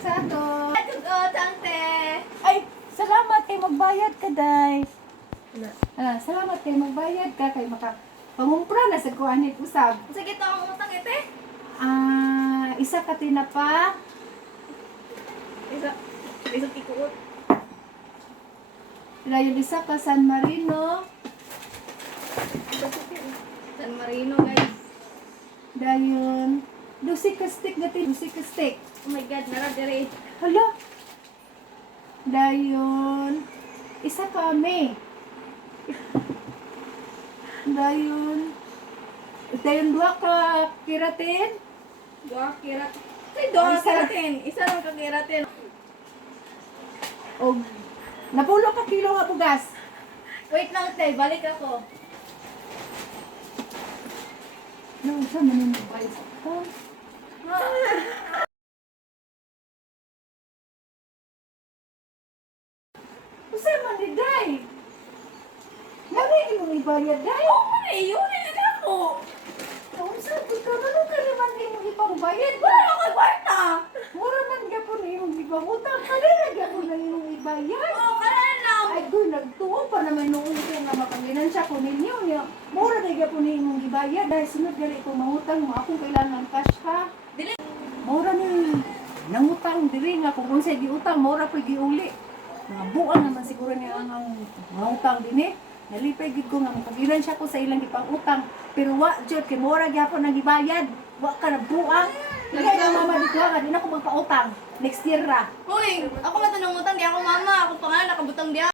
sa ato. Tante. Ay, salamat kay magbayad ka, day. Salamat kay magbayad ka kay maka pangumpra na sa kuanit usab. Sige to ang utang ite. Isa ka tinapa. Isa tikuot. Dayon isa ka San Marino. San Marino, guys. Dayon dusi ka stick natin, dusi ka stick. Oh my God, naradere. Hala. Dayon isa ka me. Dayon dua ka kiratin. Dua kirat. Say dua Isa. kiratin. Isa lang ka kiratin. O napulo ka kilo nga bugas. Wait lang, te. Balik ako. No, sa manin mo bayad sa ko. Usa man ni day. Mari imong ibayad day. Oh, ano eh? Yun na ako. Unsa pud ka man ka naman imong ipangbayad. Wala ako kwarta. Mura man gyapon imong ipangutang, kanira gyapon na imong ibayad. Oh, kanan lang. Ay ko nagtuo pa naman noon ko nga mapangginansya ko ninyo niya. Mura na gyapon imong ibayad dahil sunod gali ko mangutang mo akong kailangan cash ha. Dili. Mura ni nangutang diri nga kung unsay giutang mura pa giuli. Mga buang naman siguro niya ang mangutang dinhi. Nalipay gid ko nga mapagiran siya ko sa ilang ipang-utang. Pero wa jud kay mura gyapon nang gibayad. Wa ka na buang. Kaya na mama dito nga di na ko magpautang. Next year ra. Hoy, ako matanong utang. Di ako mama. Ako pa nga nakabutang di ako.